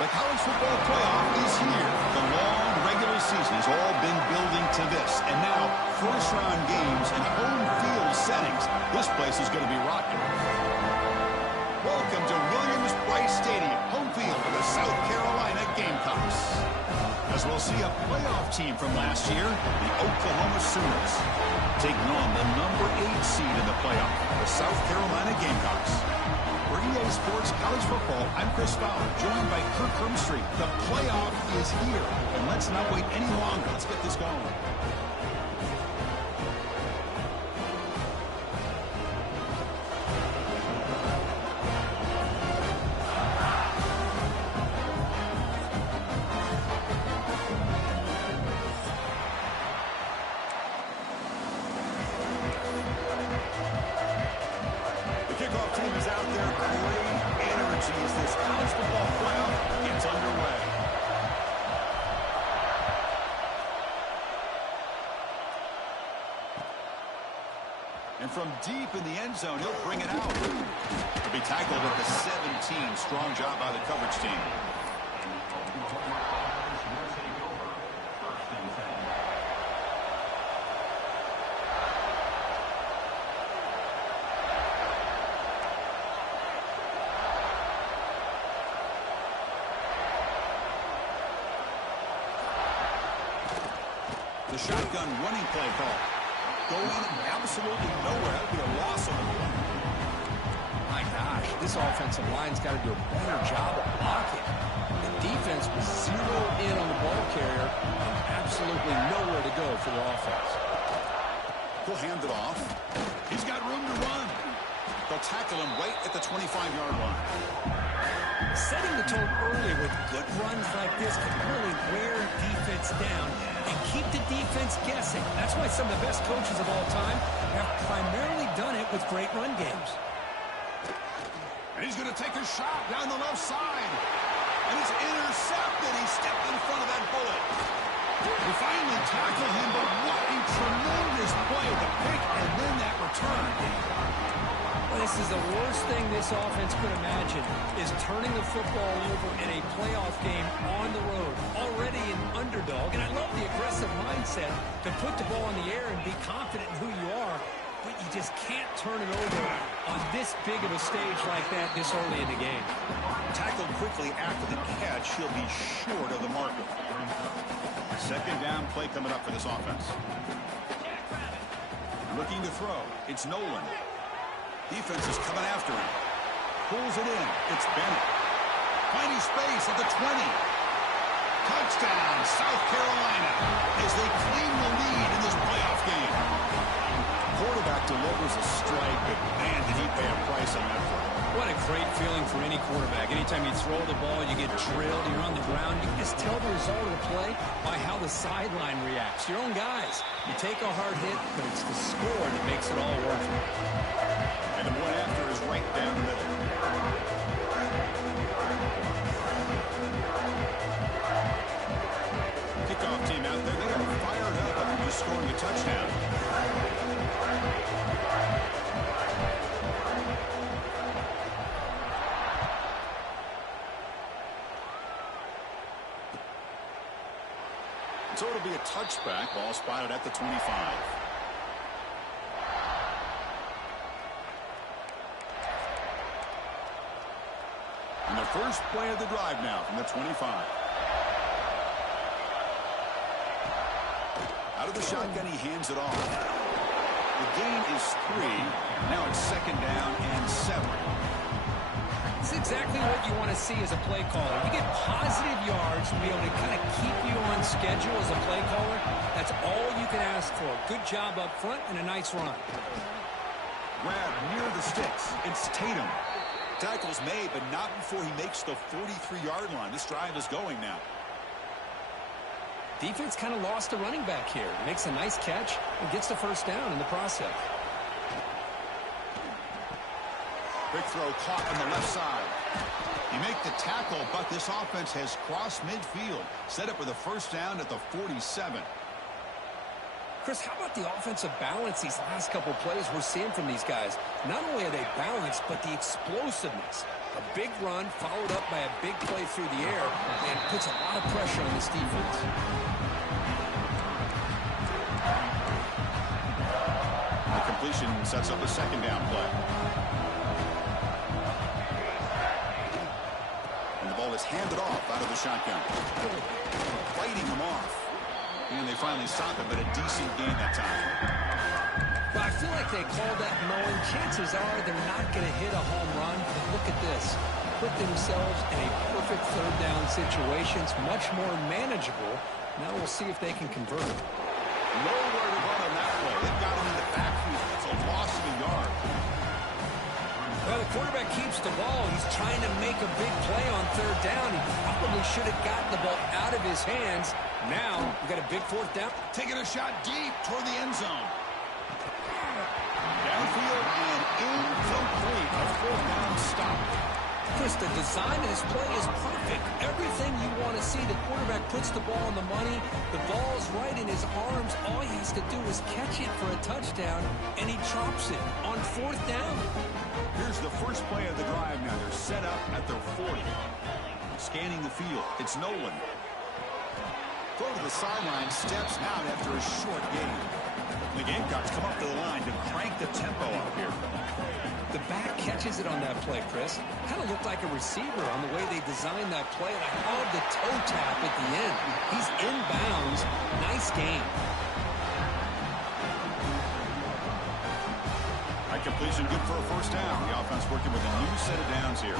The college football playoff is here. The long regular season has all been building to this. And now, first-round games in home field settings. This place is going to be rocking. Welcome to Williams-Brice Stadium, home field of the South Carolina Gamecocks. As we'll see a playoff team from last year, the Oklahoma Sooners, taking on the number 8 seed in the playoff, the South Carolina Gamecocks. For EA Sports College Football, I'm Chris Fowler, joined by Kirk Hermstreet. The playoff is here, and let's not wait any longer. Let's get this going. And from deep in the end zone, he'll bring it out. To be tackled at the 17. Strong job by the coverage team. The shotgun running play call. Going absolutely nowhere. That would be a loss on the play. My gosh, this offensive line's got to do a better job of blocking. The defense was zeroed in on the ball carrier and absolutely nowhere to go for the offense. He'll hand it off. He's got room to run. They'll tackle him right at the 25-yard line. Setting the tone early with good runs like this can really wear defense down and keep the defense guessing. That's why some of the best coaches of all time have primarily done it with great run games. And he's going to take a shot down the left side. And it's intercepted. He stepped in front of that bullet. He finally tackled him, but what a tremendous play. The pick and then that return. Well, this is the worst thing this offense could imagine, is turning the football over in a playoff game on the road. Already an underdog, and I love the aggressive mindset to put the ball in the air and be confident in who you are, but you just can't turn it over on this big of a stage like that this early in the game. Tackled quickly after the catch, he'll be short of the marker. Second down play coming up for this offense. Looking to throw. It's Nolan. Defense is coming after him. Pulls it in. It's Bennett. Finding space at the 20. Touchdown, South Carolina, as they claim the lead in this playoff game. Quarterback delivers a strike, but man, did he pay a price on that play. What a great feeling for any quarterback. Anytime you throw the ball, you get drilled, you're on the ground. You can just tell the result of the play by how the sideline reacts. Your own guys. You take a hard hit, but it's the score that makes it all worth it. And the one after is right down the middle. Kickoff team out there. They are fired up after just scoring a touchdown. So it'll be a touchback. Ball spotted at the 25. And the first play of the drive now from the 25. Out of the shotgun, he hands it off. The gain is 3. Now it's second down and 7. It's exactly what you want to see as a play caller. You get positive yards to be able to kind of keep you on schedule as a play caller. That's all you can ask for. Good job up front and a nice run. Grab near the sticks. It's Tatum. Tackle's made, but not before he makes the 43-yard line. This drive is going now. Defense kind of lost a running back here. Makes a nice catch and gets the first down in the process. Quick throw caught on the left side. You make the tackle, but this offense has crossed midfield. Set up with a first down at the 47. Chris, how about the offensive balance these last couple plays we're seeing from these guys? Not only are they balanced, but the explosiveness. A big run followed up by a big play through the air and puts a lot of pressure on this defense. The completion sets up a second down play. And the ball is handed off out of the shotgun. Fighting them off. And they finally stop it, but a decent gain that time. Well, I feel like they called that knowing chances are they're not going to hit a home run. But look at this. Put themselves in a perfect third down situation. It's much more manageable. Now we'll see if they can convert it. Nowhere to run on that play. They've got him in the backfield. It's a loss of a yard. Well, the quarterback keeps the ball. He's trying to make a big play on third down. He probably should have gotten the ball out of his hands. Now, we've got a big fourth down. Taking a shot deep toward the end zone. Downfield and incomplete. A fourth down stop. Chris, the design of this play is perfect. Everything you want to see. The quarterback puts the ball on the money. The ball's right in his arms. All he has to do is catch it for a touchdown, and he chops it on fourth down. Here's the first play of the drive now. They're set up at their 40. Scanning the field. It's Nolan. Throw to the sideline. Steps out after a short gain. The Gamecocks come up to the line to crank the tempo up here. The back catches it on that play, Chris. Kind of looked like a receiver on the way they designed that play. And I love the toe tap at the end. He's inbounds. Nice game. High completion, good for a first down. The offense working with a new set of downs here.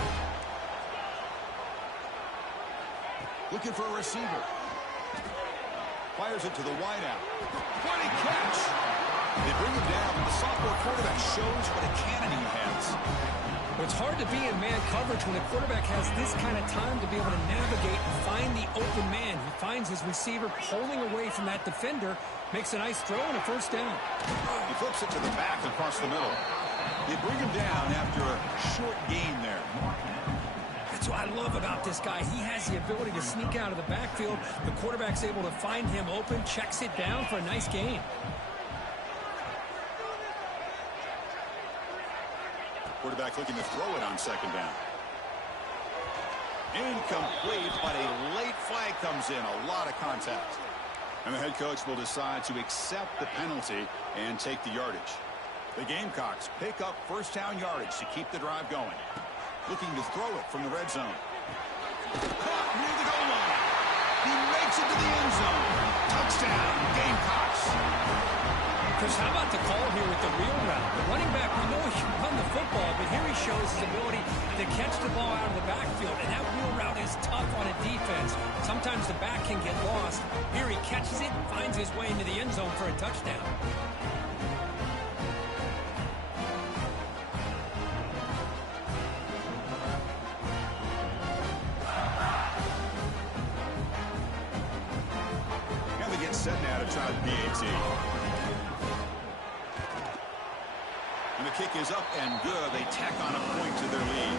Looking for a receiver. Fires it to the wideout. What a catch! They bring him down, and the sophomore quarterback shows what a cannon he has. Well, it's hard to be in man coverage when the quarterback has this kind of time to be able to navigate and find the open man. He finds his receiver pulling away from that defender, makes a nice throw and a first down. He flips it to the back across the middle. They bring him down after a short gain there. That's what I love about this guy. He has the ability to sneak out of the backfield. The quarterback's able to find him open, checks it down for a nice gain. Quarterback looking to throw it on second down. Incomplete, but a late flag comes in. A lot of contact. And the head coach will decide to accept the penalty and take the yardage. The Gamecocks pick up first down yardage to keep the drive going. Looking to throw it from the red zone. Caught near the goal line. He makes it to the end zone. Touchdown, Gamecocks. Chris, how about the call here with the wheel route? The running back, we know he can run the football, but here he shows his ability to catch the ball out of the backfield, and that wheel route is tough on a defense. Sometimes the back can get lost. Here he catches it and finds his way into the end zone for a touchdown. Set now to try the PAT. And the kick is up and good. They tack on a point to their lead.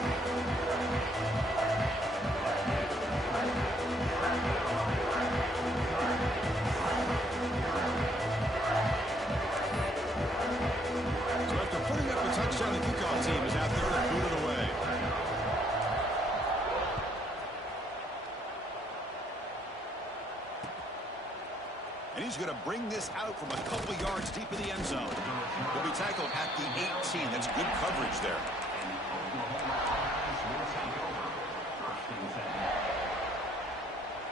So after putting up a touchdown, the kickoff team is out there to boot it away. And he's going to bring this out from a couple yards deep in the end zone. He'll be tackled at the 18. That's good coverage there.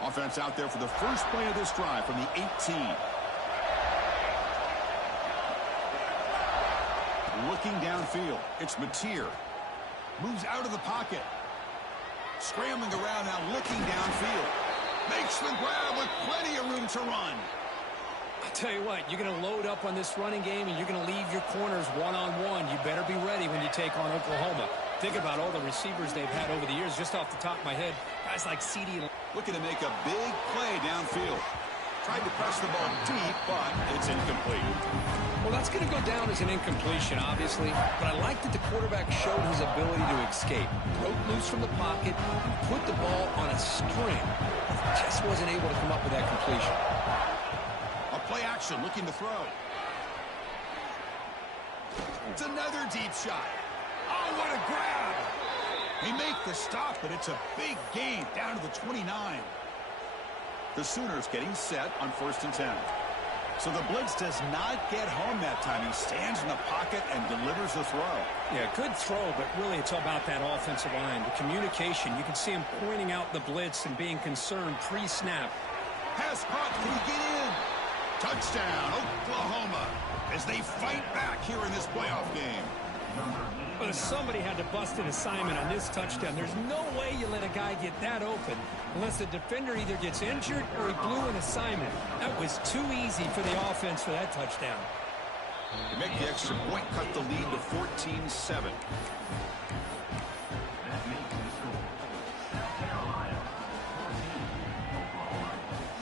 Offense out there for the first play of this drive from the 18. Looking downfield. It's Mateer. Moves out of the pocket. Scrambling around now, looking downfield. Makes the grab with plenty of room to run. I'll tell you what, you're going to load up on this running game and you're going to leave your corners one-on-one. You better be ready when you take on Oklahoma. Think about all the receivers they've had over the years, just off the top of my head. Guys like C.D. Looking to make a big play downfield. Tried to press the ball deep, but it's incomplete. Well, that's going to go down as an incompletion, obviously. But I like that the quarterback showed his ability to escape. Broke loose from the pocket and put the ball on a string. Just wasn't able to come up with that completion. A Play action, looking to throw. It's another deep shot. Oh, what a grab! They make the stop, but it's a big gain down to the 29. The Sooners getting set on 1st and 10. So the blitz does not get home that time. He stands in the pocket and delivers the throw. Yeah, good throw, but really it's all about that offensive line. The communication, you can see him pointing out the blitz and being concerned pre-snap. Pass caught, can he get in? Touchdown, Oklahoma, as they fight back here in this playoff game. But if somebody had to bust an assignment on this touchdown, there's no way you let a guy get that open unless the defender either gets injured or he blew an assignment. That was too easy for the offense for that touchdown. They make the extra point, cut the lead to 14-7.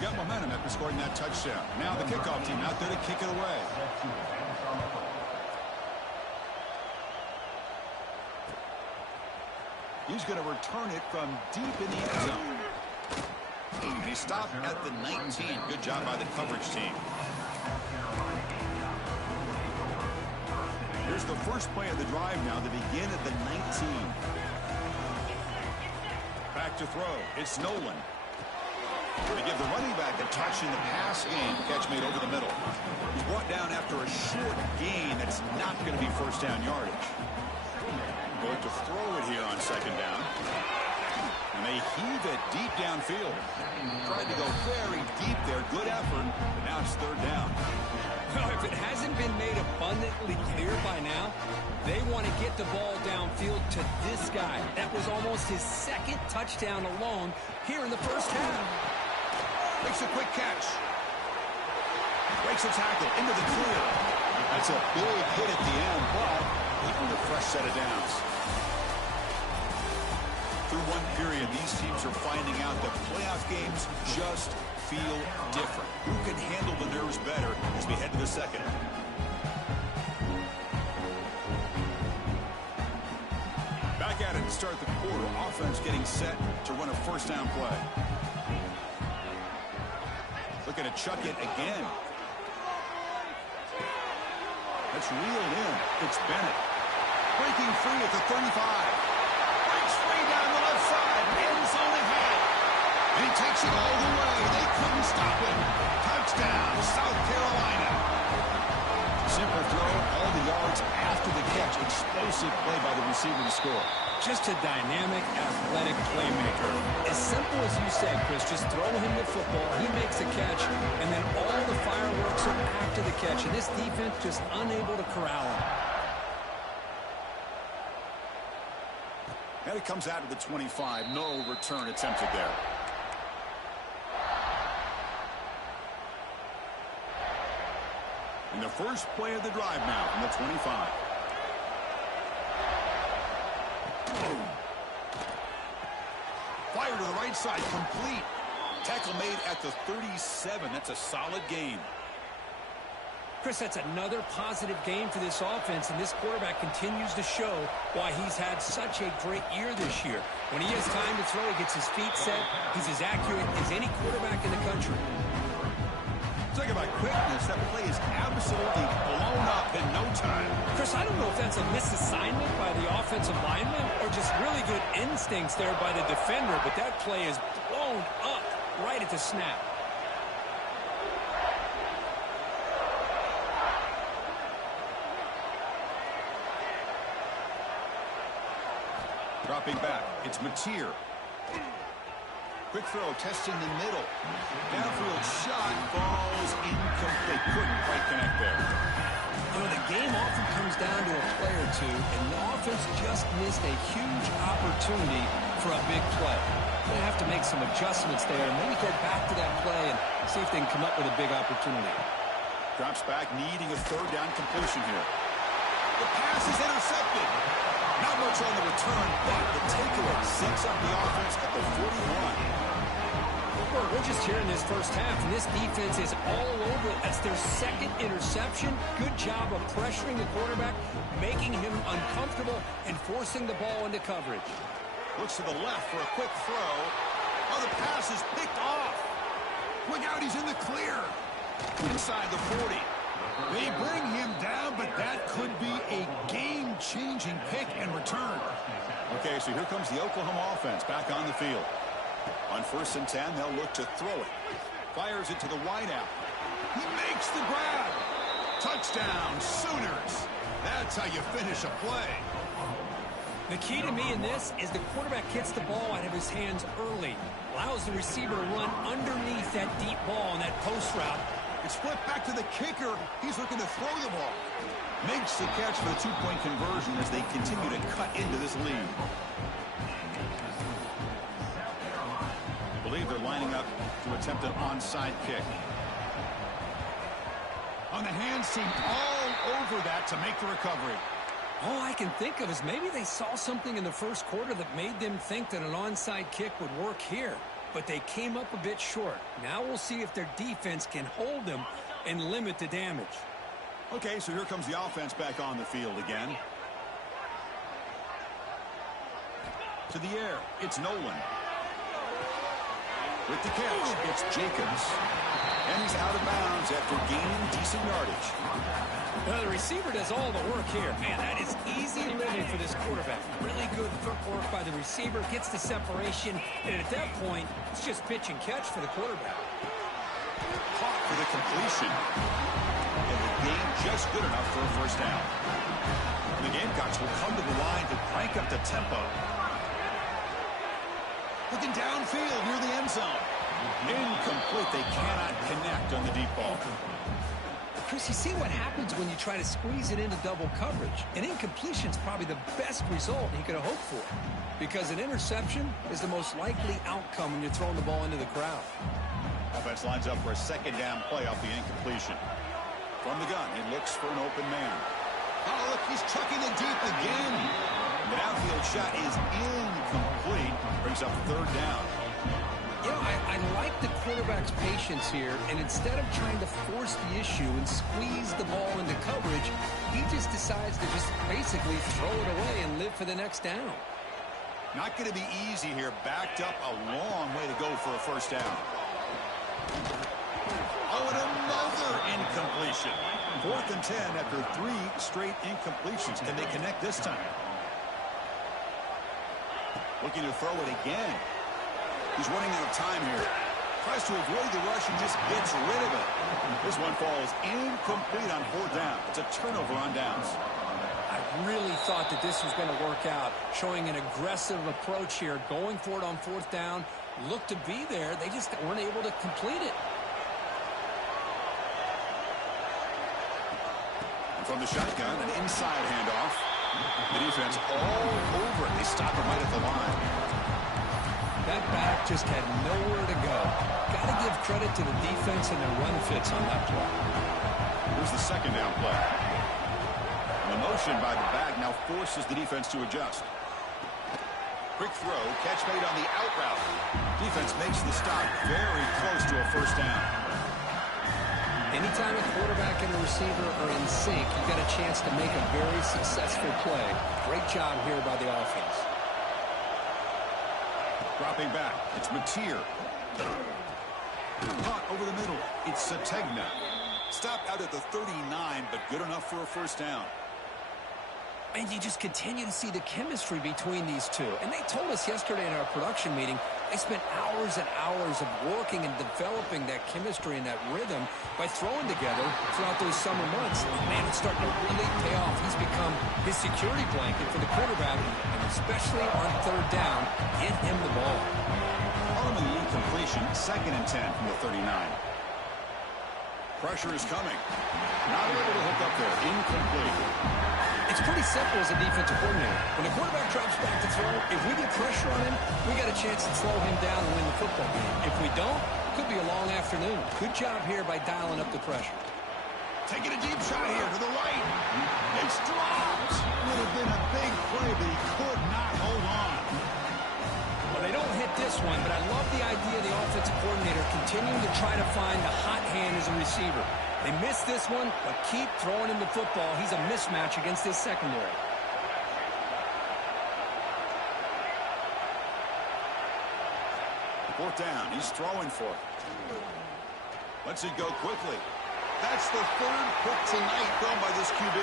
Got momentum after scoring that touchdown. Now the kickoff team out there to kick it away. He's going to return it from deep in the end zone. And he stopped at the 19. Good job by the coverage team. Here's the first play of the drive now to begin at the 19. Back to throw. It's Nolan. They give the running back a touch in the pass game. Catch made over the middle. He's brought down after a short gain that's not going to be first down yardage. Going to throw it here on 2nd down. And they heave it deep downfield. Tried to go very deep there. Good effort. But now it's 3rd down. Well, if it hasn't been made abundantly clear by now, they want to get the ball downfield to this guy. That was almost his 2nd touchdown alone here in the first half. Makes a quick catch. Breaks a tackle into the clear. That's a big hit at the end, but he earned a fresh set of downs. Through one period, these teams are finding out that playoff games just feel different. Who can handle the nerves better as we head to the 2nd? Back at it to start the quarter. Offense getting set to run a 1st down play. Looking to chuck it again. That's reeled in. It's Bennett. Breaking free at the 35. Breaks free down the left side. End zone ahead. And he takes it all the way. They couldn't stop him. Touchdown, South Carolina. Simple throw, all the yards after the catch. Explosive play by the receiver to score. Just a dynamic, athletic playmaker. As simple as you said, Chris, just throw him the football, he makes a catch, and then all the fireworks are after the catch. And this defense just unable to corral him. And it comes out of the 25. No return attempted there. And the first play of the drive now from the 25. Fire to the right side, complete. Tackle made at the 37. That's a solid gain. Chris, that's another positive game for this offense, and this quarterback continues to show why he's had such a great year this year. When he has time to throw, he gets his feet set. He's as accurate as any quarterback in the country. Talk about quickness. That play is absolutely blown up in no time. Chris, I don't know if that's a misassignment by the offensive lineman or just really good instincts there by the defender, but that play is blown up right at the snap. Dropping back, it's Mateer. Quick throw, testing the middle. Downfield shot, falls incomplete. Couldn't quite connect there. You know, the game often comes down to a play or two, and the offense just missed a huge opportunity for a big play. They have to make some adjustments there and maybe go back to that play and see if they can come up with a big opportunity. Drops back, needing a 3rd down completion here. The pass is intercepted. Not much on the return, but the takeaway sets up the offense at the 41. We're just here in this first half, and this defense is all over it. That's their 2nd interception. Good job of pressuring the quarterback, making him uncomfortable, and forcing the ball into coverage. Looks to the left for a quick throw. Oh, the pass is picked off. Look out, he's in the clear. Inside the 40. They bring him down, but that could be a game-changing pick and return. Okay, so here comes the Oklahoma offense back on the field. On 1st and 10, they'll look to throw it. Fires it to the wideout. He makes the grab. Touchdown, Sooners. That's how you finish a play. The key to me in this is the quarterback gets the ball out of his hands early, allows the receiver to run underneath that deep ball on that post route. It's flipped back to the kicker. He's looking to throw the ball. Makes the catch for the 2-point conversion as they continue to cut into this lead. I believe they're lining up to attempt an onside kick. On the hands team all over that to make the recovery. All I can think of is maybe they saw something in the first quarter that made them think that an onside kick would work here. But they came up a bit short. Now we'll see if their defense can hold them and limit the damage. Okay, so here comes the offense back on the field again. To the air, it's Nolan. With the catch, it's Jacobs. And he's out of bounds after gaining decent yardage. Well, the receiver does all the work here. Man, that is easy living for this quarterback. Really good footwork by the receiver, gets the separation, and at that point, it's just pitch and catch for the quarterback. Caught for the completion. And the game just good enough for a first down. The Gamecocks will come to the line to crank up the tempo. Looking downfield near the end zone. Incomplete. They cannot connect on the deep ball. Chris, you see what happens when you try to squeeze it into double coverage. An incompletion is probably the best result he could have hoped for, because an interception is the most likely outcome when you're throwing the ball into the crowd. Offense lines up for a second down play off the incompletion. From the gun, he looks for an open man. Oh, look, he's chucking it deep again. The downfield shot is incomplete. Brings up 3rd down. You know, I like the quarterback's patience here, and instead of trying to force the issue and squeeze the ball into coverage, he just decides to just basically throw it away and live for the next down. Not going to be easy here. Backed up a long way to go for a first down. Oh, and another incompletion. 4th and 10 after 3 straight incompletions. Can they connect this time? Looking to throw it again. He's running out of time here. Tries to avoid the rush and just gets rid of it. This one falls incomplete on 4th down. It's a turnover on downs. I really thought that this was going to work out, showing an aggressive approach here, going for it on 4th down. Looked to be there. They just weren't able to complete it. And from the shotgun, an inside handoff. The defense all over it. They stop him right at the line. That back just had nowhere to go. Got to give credit to the defense and their run fits on that play. Here's the second down play. And the motion by the back now forces the defense to adjust. Quick throw, catch made on the out route. Defense makes the stop very close to a first down. Anytime a quarterback and a receiver are in sync, you've got a chance to make a very successful play. Great job here by the offense. Dropping back, it's Mateer. Caught over the middle, it's Sategna. Stopped out at the 39, but good enough for a first down. And you just continue to see the chemistry between these two. And they told us yesterday in our production meeting, they spent hours and hours of working and developing that chemistry and that rhythm by throwing together throughout those summer months. Man, it's starting to really pay off. He's become his security blanket for the quarterback, and especially on 3rd down, get him the ball. Ultimately incompletion, 2nd and 10 from the 39. Pressure is coming. Not able to hook up there. Incomplete. It's pretty simple as a defensive coordinator. When the quarterback drops back to throw, if we get pressure on him, we got a chance to slow him down and win the football game. If we don't, it could be a long afternoon. Good job here by dialing up the pressure. Taking a deep shot here to the right. It's dropped. Would have been a big play, but he could not hold on. Well, they don't hit this one, but I love the idea of the offensive coordinator continuing to try to find the hot hand as a receiver. They missed this one, but keep throwing him the football. He's a mismatch against this secondary. Fourth down. He's throwing for it. Lets it go quickly. That's the third pick tonight thrown by this QB.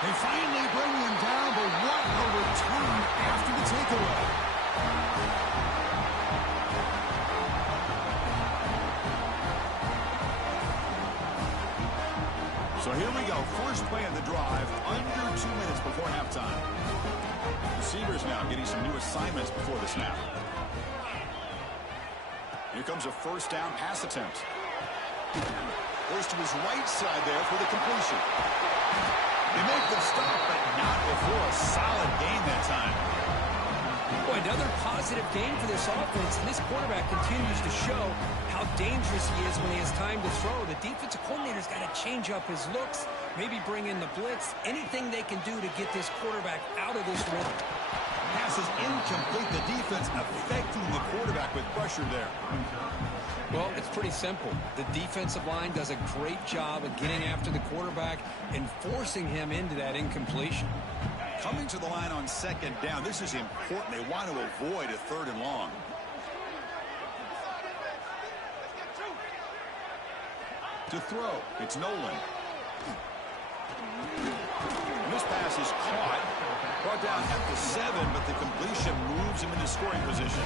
They finally bring him down, but what a return after the takeaway. So here we go. First play of the drive, under 2 minutes before halftime. Receivers now getting some new assignments before the snap. Here comes a first down pass attempt. Goes to his right side there for the completion. They make the stop, but not before a solid gain that time. Boy, another positive game for this offense, and this quarterback continues to show how dangerous he is when he has time to throw. The defensive coordinator's got to change up his looks, maybe bring in the blitz, anything they can do to get this quarterback out of this rhythm. Pass is incomplete. The defense affecting the quarterback with pressure there. Well, it's pretty simple. The defensive line does a great job of getting after the quarterback and forcing him into that incompletion. Coming to the line on second down, this is important. They want to avoid a third and long. To throw, it's Nolan. And this pass is caught. Brought down at the 7, but the completion moves him into scoring position.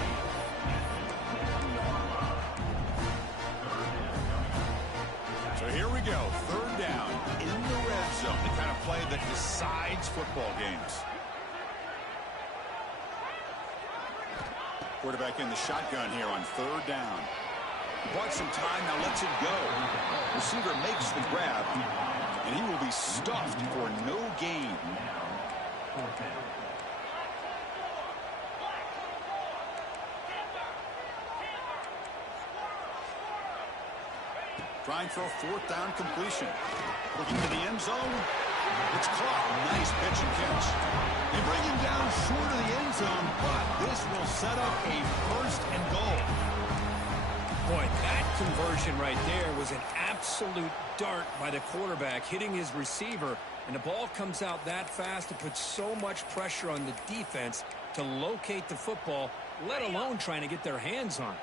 So here we go, third down in the red zone, the kind of play that decides football games. Quarterback in the shotgun here on third down. Bought some time, now lets it go. Receiver makes the grab, and he will be stuffed for no gain. Trying for a fourth down completion. Looking to the end zone. It's caught. Nice pitch and catch. They bring him down short of the end zone, but this will set up a first and goal. Boy, that conversion right there was an absolute dart by the quarterback, hitting his receiver, and the ball comes out that fast. It puts so much pressure on the defense to locate the football, let alone trying to get their hands on it.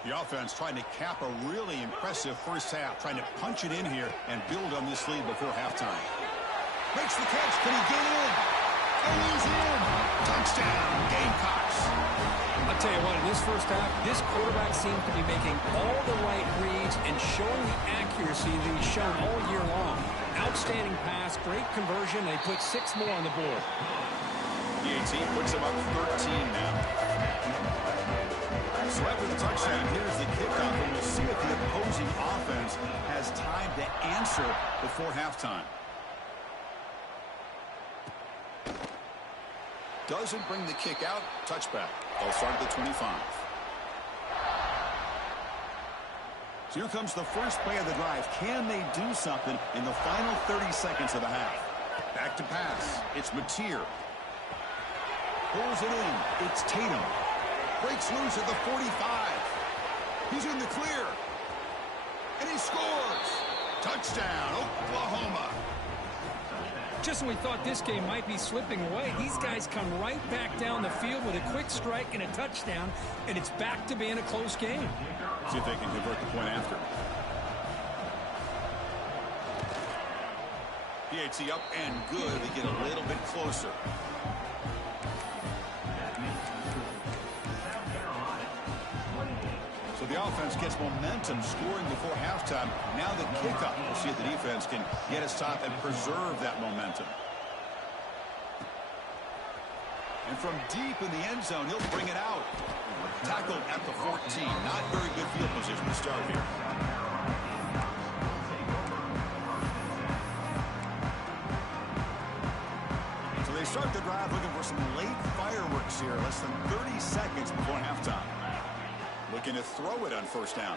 The offense trying to cap a really impressive first half, trying to punch it in here and build on this lead before halftime. Makes the catch. Can he get in? And he's in. Touchdown, Gamecocks. I'll tell you what, in this first half, this quarterback seems to be making all the right reads and showing the accuracy that he's shown all year long. Outstanding pass, great conversion. They put 6 more on the board. The 18 puts him up 13 now. So after the touchdown, here's the kickoff, and we'll see if the opposing offense has time to answer before halftime. Doesn't bring the kick out. Touchback. They'll start at the 25. So here comes the first play of the drive. Can they do something in the final 30 seconds of the half? Back to pass. It's Mateer. Pulls it in. It's Tatum. Breaks loose at the 45. He's in the clear. And he scores. Touchdown, Oklahoma. Just when we thought this game might be slipping away, these guys come right back down the field with a quick strike and a touchdown, and it's back to being a close game. See if they can convert the point after. PAT up and good. They get a little bit closer. So the offense gets momentum, scoring before halftime. Now the kickoff. We'll see if the defense can get a stop and preserve that momentum. And from deep in the end zone, he'll bring it out. Tackled at the 14. Not very good field position to start here. So they start the drive looking for some late fireworks here. Less than 30 seconds before halftime. Looking to throw it on first down.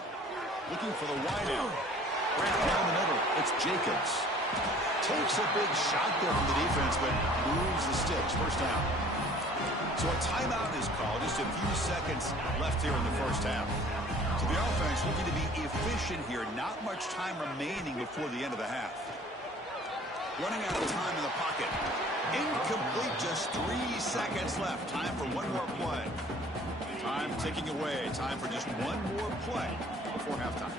Looking for the wide out. Right down the middle. It's Jacobs. Takes a big shot there from the defense, but moves the sticks. First down. So a timeout is called. Just a few seconds left here in the first half. So the offense looking to be efficient here. Not much time remaining before the end of the half. Running out of time in the pocket. Incomplete. Just 3 seconds left. Time for one more play. Time ticking away. Time for just one more play before halftime.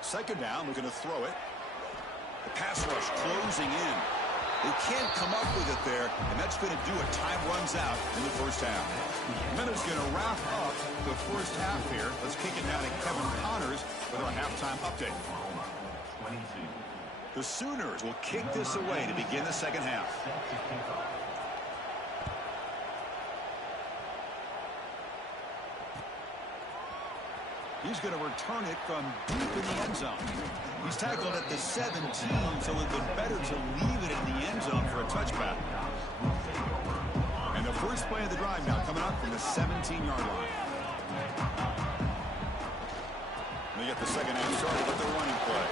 Second down, looking to throw it. The pass rush closing in. They can't come up with it there, and that's going to do it. Time runs out in the first half. Minutes going to wrap up the first half here. Let's kick it down to Kevin Connors with our halftime update. The Sooners will kick this away to begin the second half. He's going to return it from deep in the end zone. He's tackled at the 17, so it would have been better to leave it in the end zone for a touchback. And the first play of the drive now coming up from the 17-yard line. They get the second half started with the running play.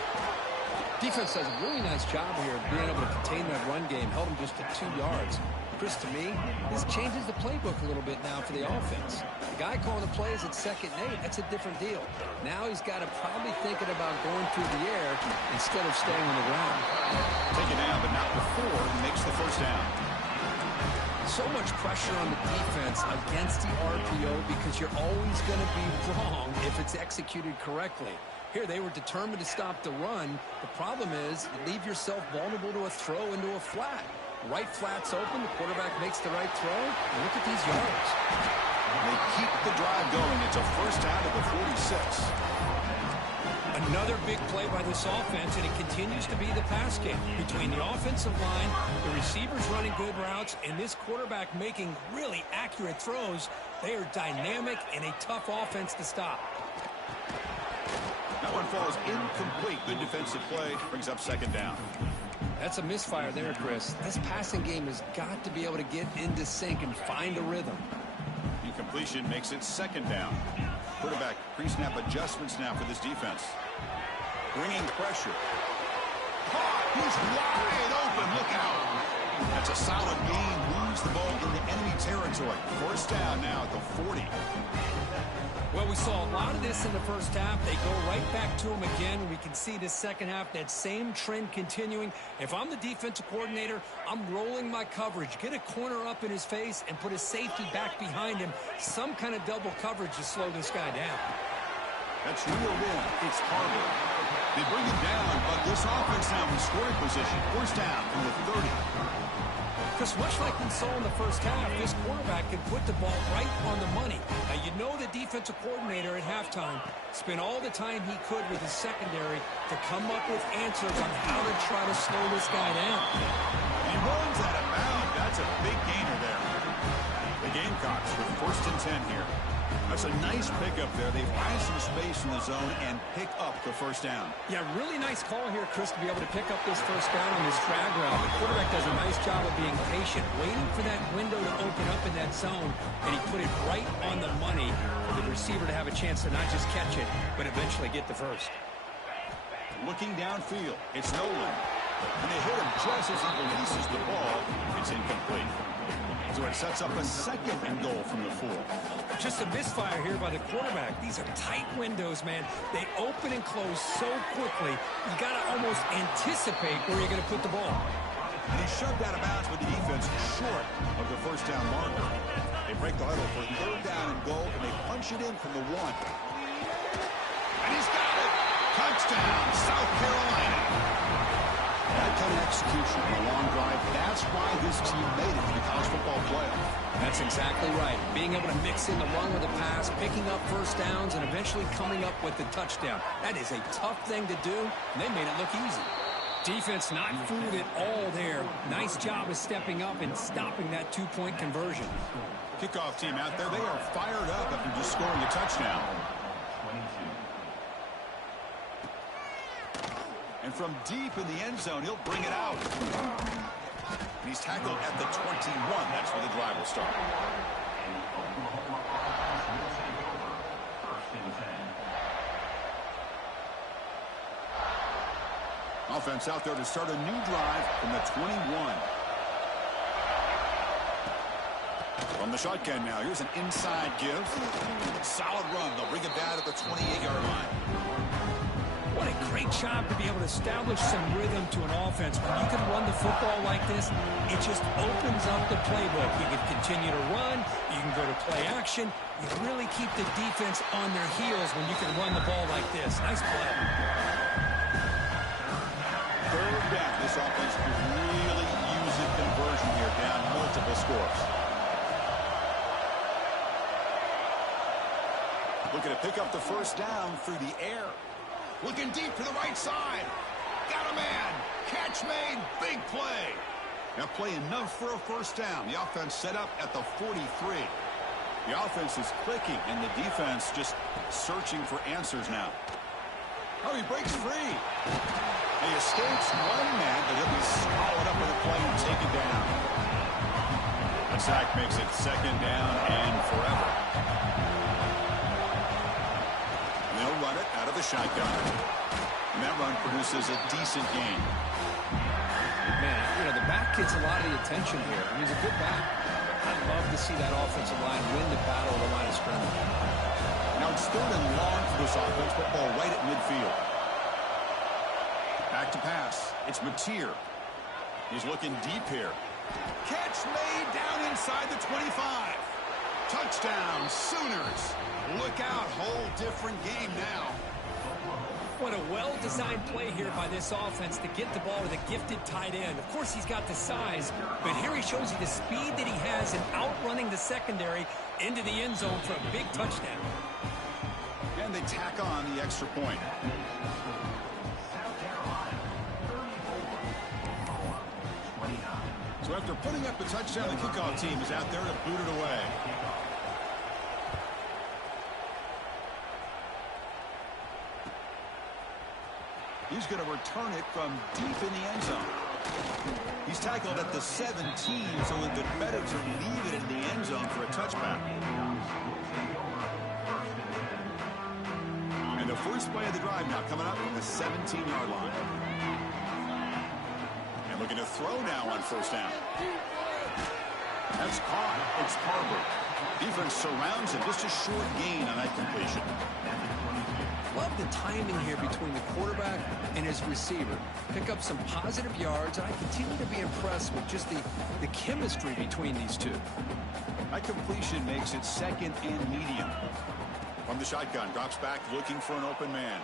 Defense does a really nice job here of being able to contain that run game, held him just at 2 yards. Chris, to me, this changes the playbook a little bit now for the offense. The guy calling the plays at 2nd and 8, that's a different deal. Now he's got to probably thinking about going through the air instead of staying on the ground. Taken down, but not before he makes the first down. So much pressure on the defense against the RPO because you're always going to be wrong if it's executed correctly. Here, they were determined to stop the run. The problem is you leave yourself vulnerable to a throw into a flat. Right flat's open, the quarterback makes the right throw, and look at these yards. They keep the drive going. It's a first down at the 46. Another big play by this offense, and it continues to be the pass game. Between the offensive line, the receivers running good routes, and this quarterback making really accurate throws, they are dynamic and a tough offense to stop. That one falls incomplete. Good defensive play. Brings up second down. That's a misfire there, Chris. This passing game has got to be able to get into sync and find a rhythm. Incompletion makes it second down. Quarterback pre-snap adjustments now for this defense. Bringing pressure. He's wide open. Look out. That's a solid gain. Moves the ball into enemy territory. First down now at the 40. Well, we saw a lot of this in the first half. They go right back to him again. We can see the second half, that same trend continuing. If I'm the defensive coordinator, I'm rolling my coverage. Get a corner up in his face and put a safety back behind him. Some kind of double coverage to slow this guy down. That's reeled in. It's Harbaugh. They bring him down, but this offense now in scoring position. First down from the 30. Chris, much like we saw in the first half, this quarterback can put the ball right on the money. Now, you know the defensive coordinator at halftime spent all the time he could with his secondary to come up with answers on how to try to slow this guy down. He runs out of bounds. That's a big gainer there. The Gamecocks with first and 10 here. That's a nice pickup there. They find some space in the zone and pick up the first down. Yeah, really nice call here, Chris, to be able to pick up this first down on this drag route. The quarterback does a nice job of being patient, waiting for that window to open up in that zone, and he put it right on the money for the receiver to have a chance to not just catch it, but eventually get the first. Looking downfield, it's Nolan. And they hit him just as he releases the ball. It's incomplete. So it sets up a second and goal from the 4. Just a misfire here by the quarterback. These are tight windows, man. They open and close so quickly, you got to almost anticipate where you're going to put the ball. And he's shoved out of bounds with the defense short of the first down marker. They break the huddle for third down and goal, and they punch it in from the 1. And he's got it. Touchdown, South Carolina. That kind of execution on a long drive, that's why this team made it to the college football playoff. That's exactly right. Being able to mix in the run with the pass, picking up first downs, and eventually coming up with the touchdown. That is a tough thing to do, and they made it look easy. Defense not fooled at all there. Nice job of stepping up and stopping that 2-point conversion. Kickoff team out there, they are fired up after just scoring a touchdown. And from deep in the end zone, he'll bring it out. And he's tackled at the 21. That's where the drive will start. Offense out there to start a new drive from the 21. From the shotgun now, here's an inside give. Solid run. They'll bring it down at the 28-yard line. What a great great job to be able to establish some rhythm to an offense. When you can run the football like this, it just opens up the playbook. You can continue to run. You can go to play action. You really keep the defense on their heels when you can run the ball like this. Nice play. Third down. This offense could really use a conversion here, down multiple scores. Looking to pick up the first down through the air. Looking deep to the right side. Got a man. Catch made. Big play. Now play enough for a first down. The offense set up at the 43. The offense is clicking, and the defense just searching for answers now. Oh, he breaks free. He escapes one man, but he'll be swallowed up in the play and taken down. The sack makes it second down and forever. And they'll run it out of the shotgun. And that run produces a decent gain. Man, you know, the back gets a lot of the attention here. I mean, he's a good back. I'd love to see that offensive line win the battle of the line of scrimmage. Now it's third and long for this offense, but ball right at midfield. Back to pass. It's Mateer. He's looking deep here. Catch made down inside the 25. Touchdown, Sooners. Look out, whole different game now. What a well-designed play here by this offense to get the ball to the gifted tight end. Of course, he's got the size, but here he shows you the speed that he has in outrunning the secondary into the end zone for a big touchdown. And they tack on the extra point. So after putting up the touchdown, the kickoff team is out there to boot it away. He's going to return it from deep in the end zone. He's tackled at the 17, so it would be better to leave it in the end zone for a touchback. And the first play of the drive now coming up at the 17-yard line. And looking to throw now on first down. That's caught. It's Carver. Defense surrounds him. Just a short gain on that completion. Love the timing here between the quarterback and his receiver. Pick up some positive yards, and I continue to be impressed with just the chemistry between these two. That completion makes it second and medium. From the shotgun, drops back looking for an open man.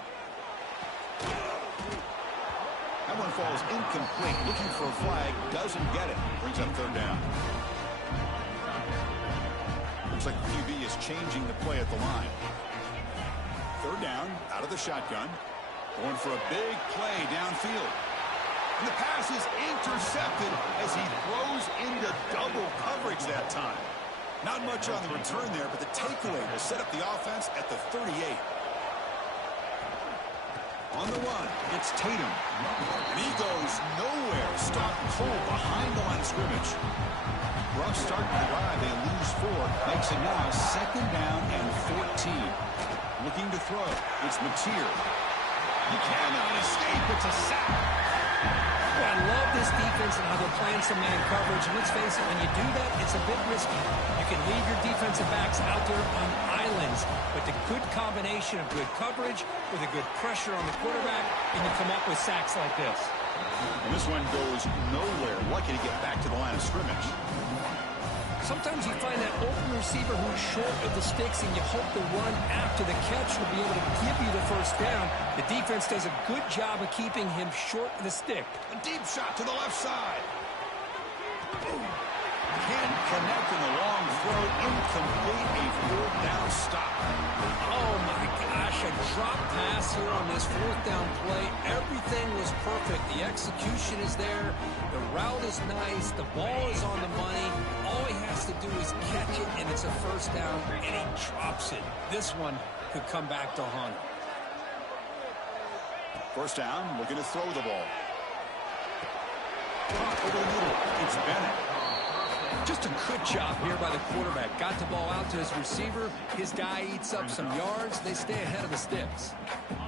That one falls incomplete. Looking for a flag, doesn't get it. Brings up third down. Looks like the QB is changing the play at the line. Third down, out of the shotgun. Going for a big play downfield. And the pass is intercepted as he throws into double coverage that time. Not much on the return there, but the takeaway will set up the offense at the 38. On the run, it's Tatum. And he goes nowhere. Stop cold behind the line of scrimmage. Rough start to the drive. They lose 4. Makes it now second down and 14. Looking to throw. It's Mateer. He cannot escape. It's a sack. Well, I love this defense and how they're playing some man coverage. And let's face it, when you do that, it's a bit risky. You can leave your defensive backs out there on islands, but the good combination of good coverage with a good pressure on the quarterback, and you come up with sacks like this. And this one goes nowhere. Lucky to get back to the line of scrimmage. Sometimes you find that open receiver who's short of the sticks, and you hope the run after the catch will be able to give you the first down. The defense does a good job of keeping him short of the stick. A deep shot to the left side. Can't connect in the long throw. Incomplete. A fourth down stop. Oh, my gosh. A drop pass here on this fourth down play. Everything was perfect. The execution is there. The route is nice. The ball is on the money. All he has to do is catch it, and it's a first down, and he drops it. This one could come back to haunt him. First down, looking to throw the ball. Over the middle, it's Bennett. Just a good job here by the quarterback. Got the ball out to his receiver. His guy eats up some yards. They stay ahead of the sticks.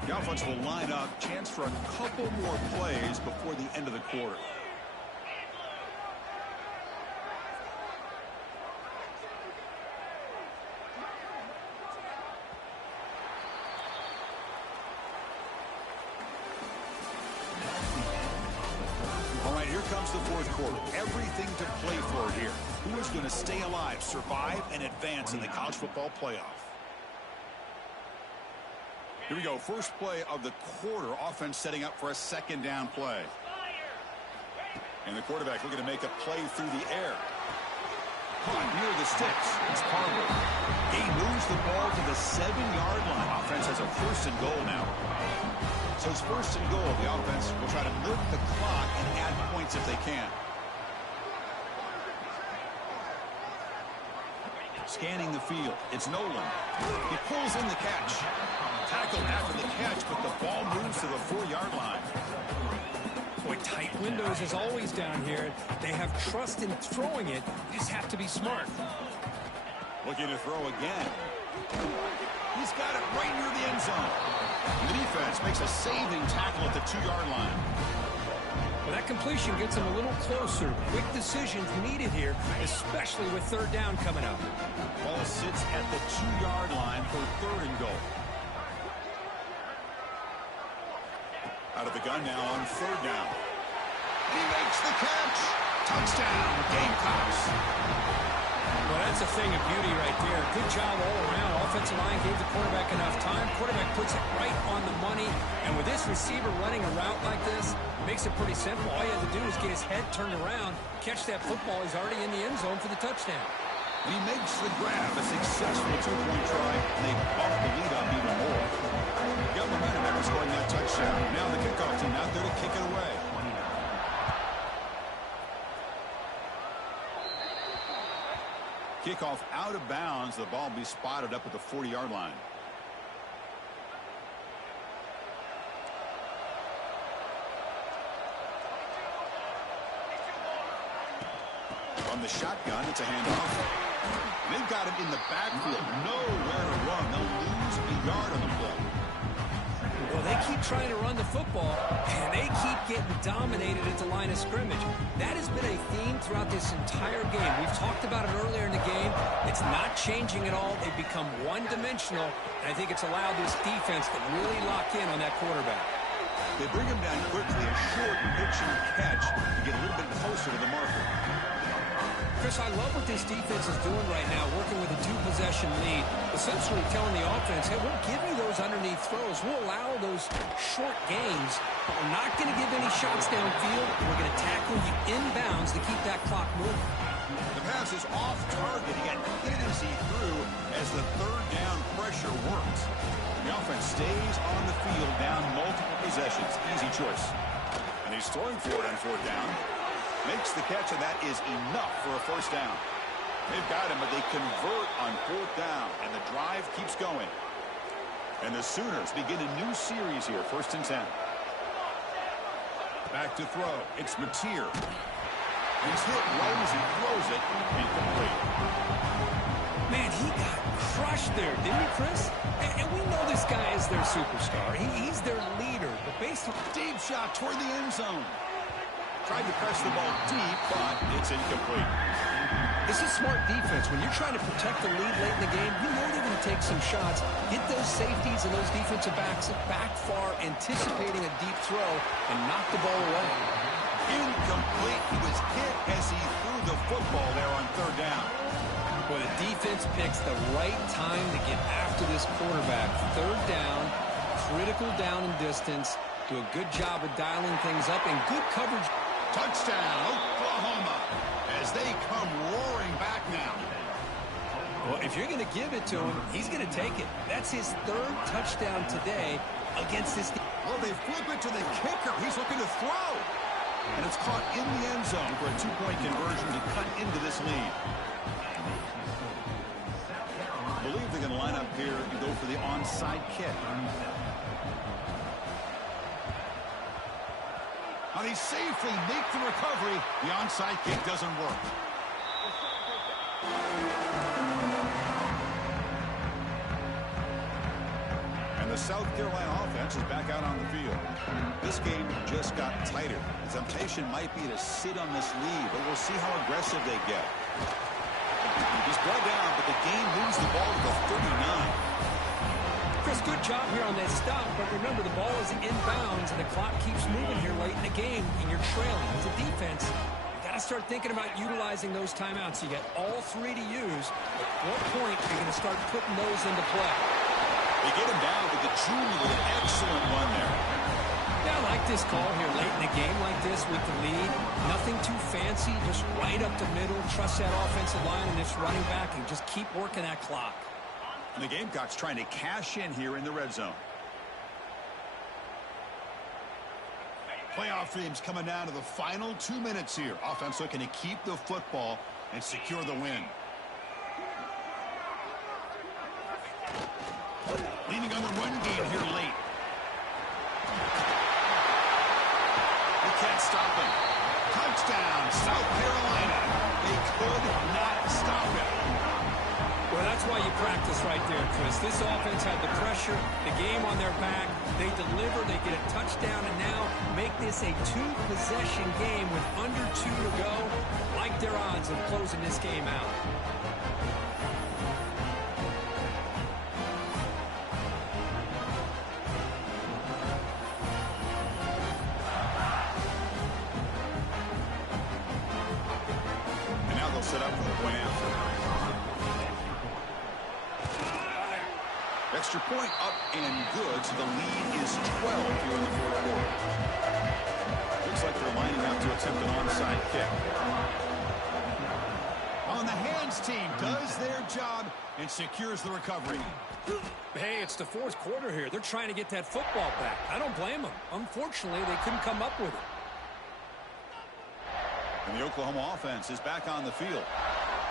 The offense will line up. Chance for a couple more plays before the end of the quarter. comes the fourth quarter. Everything to play for here. Who is going to stay alive, survive, and advance in the college football playoff? Here we go. First play of the quarter. Offense setting up for a second down play. And the quarterback looking to make a play through the air. Caught near the sticks. It's Parker. He moves the ball to the 7-yard line. Offense has a first and goal now. So it's first and goal. The offense will try to milk the clock and add points if they can. Scanning the field. It's Nolan. He pulls in the catch. Tackled after the catch, but the ball moves to the 4-yard line. Boy, tight windows as always down here. They have trust in throwing it. You just have to be smart. Looking to throw again. He's got it right near the end zone. And the defense makes a saving tackle at the 2-yard line. Well, that completion gets him a little closer. Quick decisions needed here, especially with third down coming up. Ball sits at the 2-yard line for third and goal. Out of the gun now on third down. And he makes the catch. Touchdown, Gamecocks. Well, that's a thing of beauty right there. Good job all around. Offensive line gave the quarterback enough time. Quarterback puts it right on the money. And with this receiver running a route like this, makes it pretty simple. All you have to do is get his head turned around, catch that football. He's already in the end zone for the touchdown. And he makes the grab, a successful 2-point try, and they bump the lead up even more. Got momentum after scoring that touchdown. Now the kickoff team out there to kick it away. Kickoff out of bounds. The ball will be spotted up at the 40-yard line. From the shotgun, it's a handoff. They've got him in the backfield. Nowhere to run. They'll lose a yard on the play. Well, they keep trying to run the football, and they keep getting dominated at the line of scrimmage. That has been a theme throughout this entire game. We've talked about it earlier in the game. It's not changing at all. They've become one-dimensional, and I think it's allowed this defense to really lock in on that quarterback. They bring him down quickly, a short pitch and catch to get a little bit closer to the marker. Chris, I love what this defense is doing right now, working with a 2-possession lead, essentially telling the offense, hey, we'll give you those underneath throws. We'll allow those short gains, but we're not going to give any shots downfield. We're going to tackle you inbounds to keep that clock moving. The pass is off target. He got hit as he threw as the third down pressure works. The offense stays on the field down multiple possessions. Easy choice. And he's throwing for it on fourth down. Makes the catch, and that is enough for a first down. They've got him, but they convert on fourth down, and the drive keeps going. And the Sooners begin a new series here, 1st and 10. Back to throw. It's Mateer. He's hit right as he throws it. Incomplete. Man, he got crushed there, didn't he, Chris? And we know this guy is their superstar. He's their leader, but based on... Deep shot toward the end zone. Tried to press the ball deep, but it's incomplete. This is smart defense. When you're trying to protect the lead late in the game, you know they're going to take some shots, get those safeties and those defensive backs back far, anticipating a deep throw, and knock the ball away. Incomplete. He was hit as he threw the football there on third down. Boy, the defense picks the right time to get after this quarterback. Third down, critical down and distance. Do a good job of dialing things up and good coverage. Touchdown, Oklahoma, as they come roaring back now. Well, if you're going to give it to him, he's going to take it. That's his third touchdown today against this team. Well, they flip it to the kicker. He's looking to throw. And it's caught in the end zone for a 2-point conversion to cut into this lead. I believe they're going to line up here and go for the onside kick. And he safely makes the recovery. The onside kick doesn't work. And the South Carolina offense is back out on the field. This game just got tighter. The temptation might be to sit on this lead, but we'll see how aggressive they get. He's brought down, but the game moves the ball to the 39. Chris, good job here on that stop, but remember the ball is inbounds and the clock keeps moving here late in the game and you're trailing as a defense, you got to start thinking about utilizing those timeouts. You got all three to use. At what point are you going to start putting those into play? They get him down with the junior with an excellent run there. Yeah, I like this call here late in a game like this with the lead. Nothing too fancy, just right up the middle. Trust that offensive line and it's running back and just keep working that clock. And the Gamecocks trying to cash in here in the red zone. Playoff dreams coming down to the final 2 minutes here. Offense looking to keep the football and secure the win. Leaning on the run game here late. They can't stop him. Touchdown, South Carolina. They could not stop him. Well, that's why you practice right there, Chris. This offense had the pressure, the game on their back. They deliver, they get a touchdown, and now make this a two-possession game with under 2 to go. Like their odds of closing this game out. And now they'll set up for the point after. Extra point up and good, so the lead is 12 here in the fourth quarter. Looks like they're lining up to attempt an onside kick. On the hands team does their job and secures the recovery. Hey, it's the fourth quarter here. They're trying to get that football back. I don't blame them. Unfortunately, they couldn't come up with it. And the Oklahoma offense is back on the field.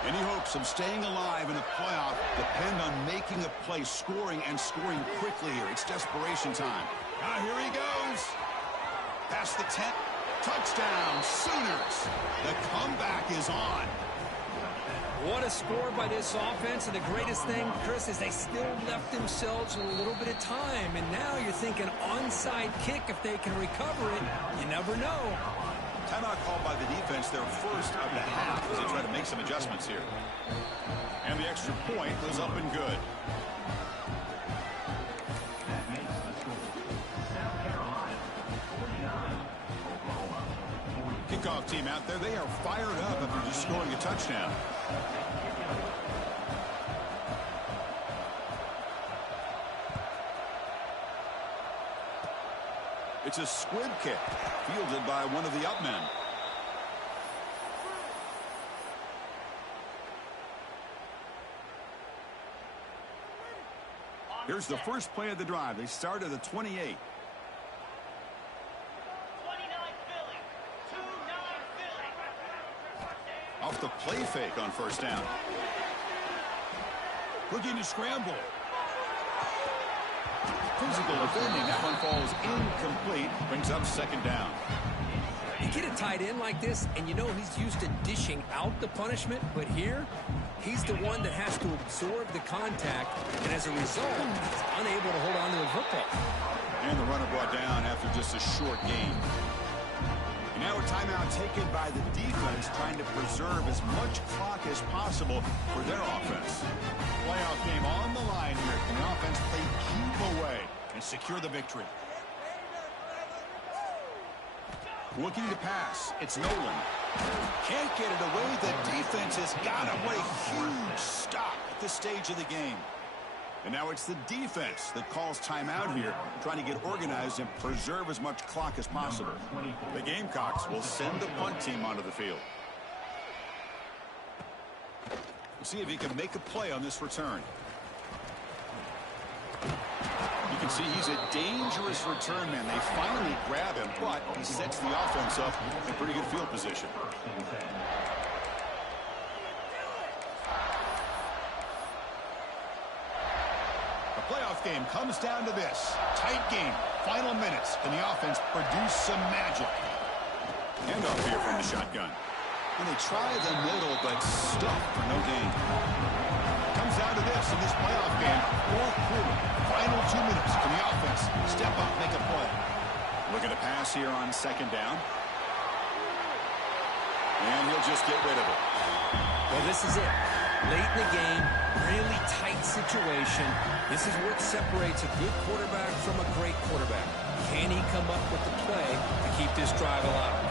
Any hopes of staying alive in a playoff depend on making a play, scoring, and scoring quickly here. It's desperation time. Now here he goes. Past the 10. Touchdown, Sooners. The comeback is on. What a score by this offense, and the greatest thing, Chris, is they still left themselves a little bit of time. And now you're thinking onside kick if they can recover it. You never know. Timeout called by the defense, their first of the half, as they try to make some adjustments here. And the extra point goes up and good. Kickoff team out there, they are fired up after just scoring a touchdown. It's a squib kick, fielded by one of the up men. Here's the first play of the drive. They start at the 28. 29 Philly. 2-9 Philly. Off the play fake on first down. Looking to scramble. Physical defending. That one falls incomplete. Brings up second down. You get a tight end like this, and you know he's used to dishing out the punishment, but here, he's the one that has to absorb the contact, and as a result, he's unable to hold on to the football. And the runner brought down after just a short gain. And now a timeout taken by the defense, trying to preserve as much clock as possible for their offense. Playoff game on the line here. Can the offense play keep away and secure the victory? Looking to pass. It's Nolan. Can't get it away. The defense has got him. What a huge stop at this stage of the game. And now it's the defense that calls timeout here, trying to get organized and preserve as much clock as possible. The Gamecocks will send the punt team onto the field. We'll see if he can make a play on this return. You can see he's a dangerous return man. They finally grab him, but he sets the offense up in pretty good field position. The playoff game comes down to this. Tight game. Final minutes. Can the offense produce some magic? Handoff here from the shotgun. And they try the middle, but stuffed for no gain. Comes down to this in this playoff game. Fourth quarter. Final 2 minutes. Can the offense step up, make a play? Looking to pass here on second down. And he'll just get rid of it. Well, this is it. Late in the game, really tight situation. This is what separates a good quarterback from a great quarterback. Can he come up with the play to keep this drive alive.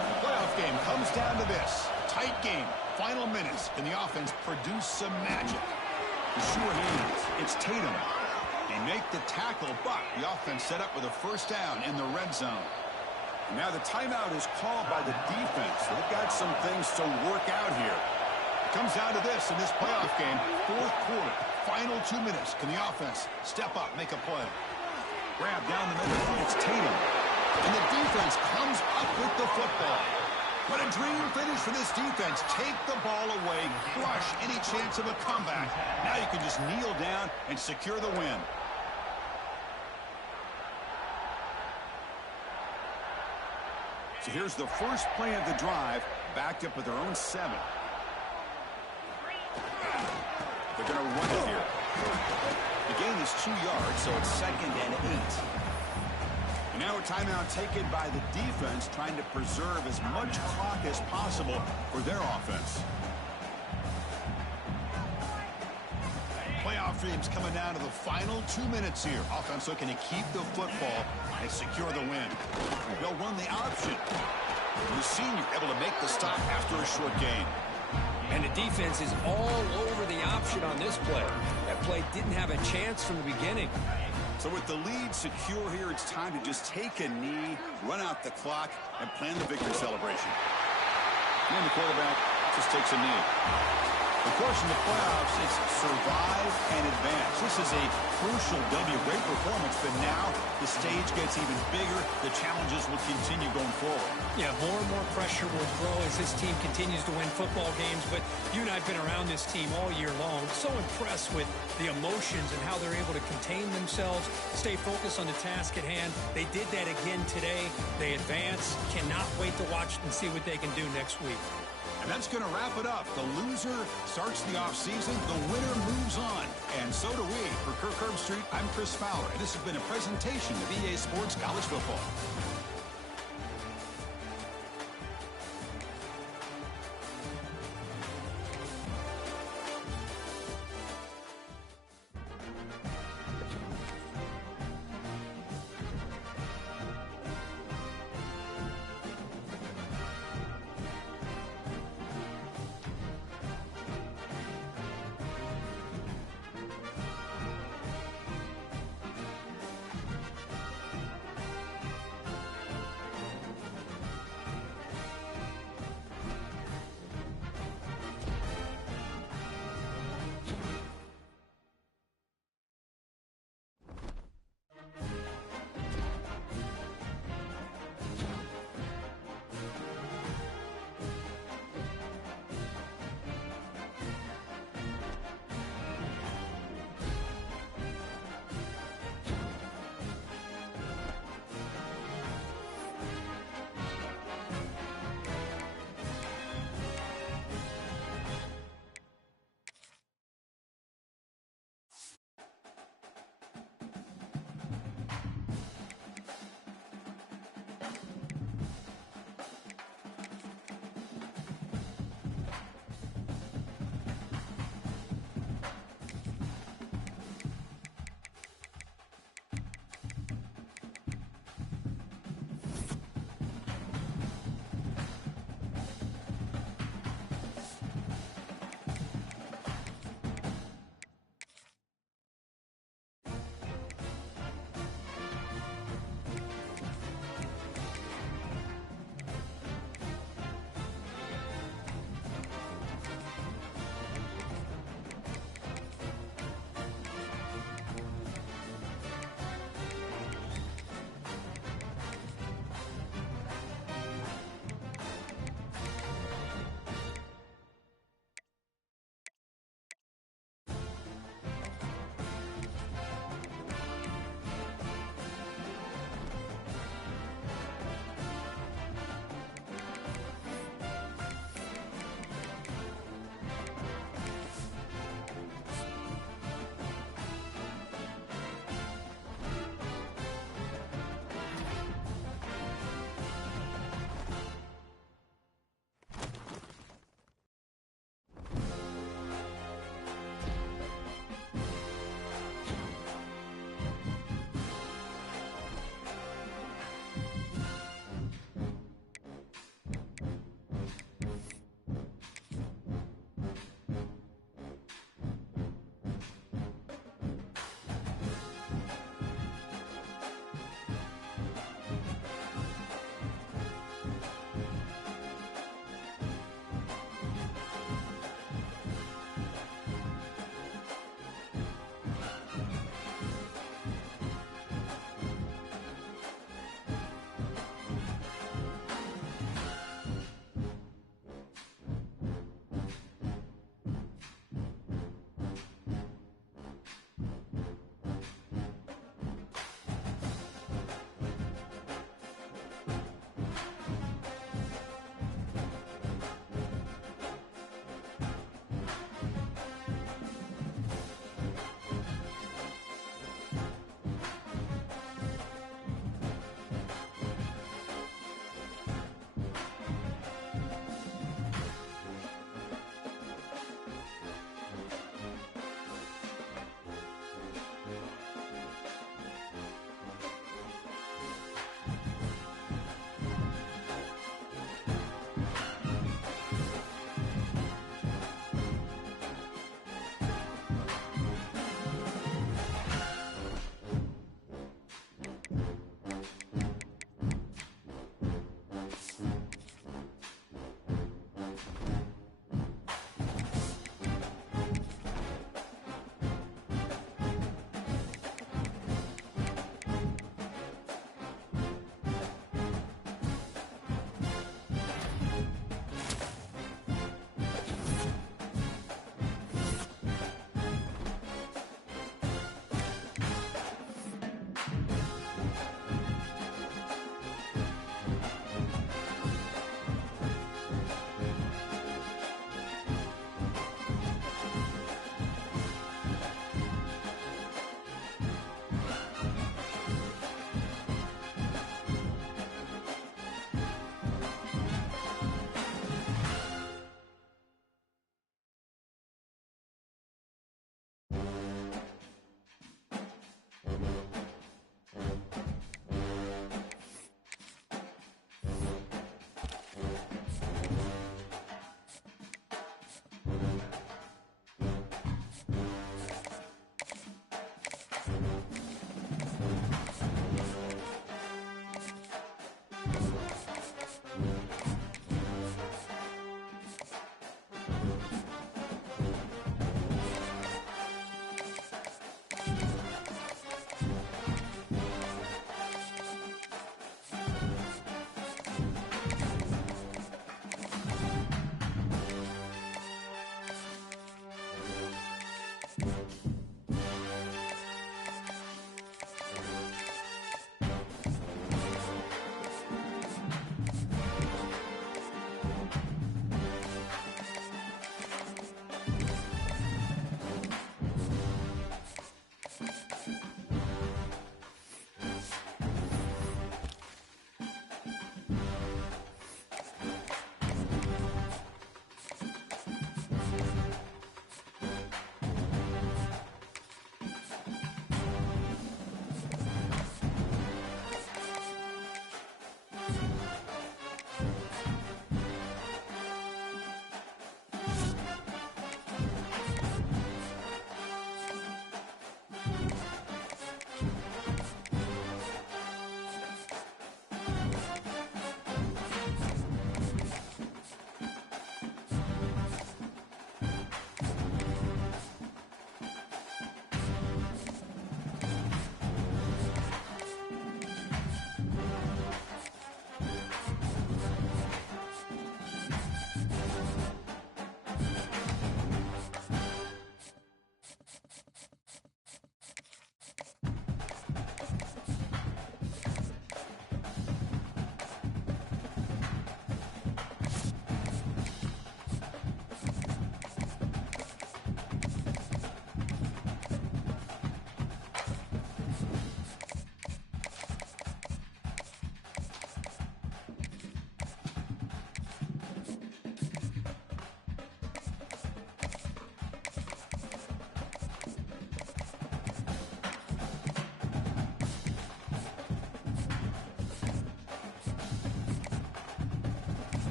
The playoff game comes down to this. Tight game. Final minutes. Can the offense produce some magic? The sure hands. It's Tatum. They make the tackle, but the offense set up with a first down in the red zone. And now the timeout is called by the defense. So they've got some things to work out here. It comes down to this in this playoff game. Fourth quarter. Final 2 minutes. Can the offense step up, make a play? Grab down the middle. It's Tatum. And the defense comes up with the football. What a dream finish for this defense. Take the ball away, crush any chance of a comeback. Now you can just kneel down and secure the win. So here's the first play of the drive, backed up with their own 7. They're going to run it here. The gain is 2 yards, so it's 2nd and 8. And now a timeout taken by the defense, trying to preserve as much clock as possible for their offense. Playoff dreams coming down to the final 2 minutes here. Offense looking to keep the football and secure the win. They'll run the option. The senior able to make the stop after a short gain. And the defense is all over the option on this play. That play didn't have a chance from the beginning. So with the lead secure here, it's time to just take a knee, run out the clock, and plan the victory celebration. And the quarterback just takes a knee. Of course, in the playoffs, it's survive and advance. This is a crucial W. Great performance, but now the stage gets even bigger. The challenges will continue going forward. Yeah, more and more pressure will grow as this team continues to win football games. But you and I have been around this team all year long. So impressed with the emotions and how they're able to contain themselves, stay focused on the task at hand. They did that again today. They advance. Cannot wait to watch and see what they can do next week. And that's going to wrap it up. The loser starts the offseason. The winner moves on. And so do we. For Kirk Herbstreit, I'm Chris Fowler. And this has been a presentation of EA Sports College Football.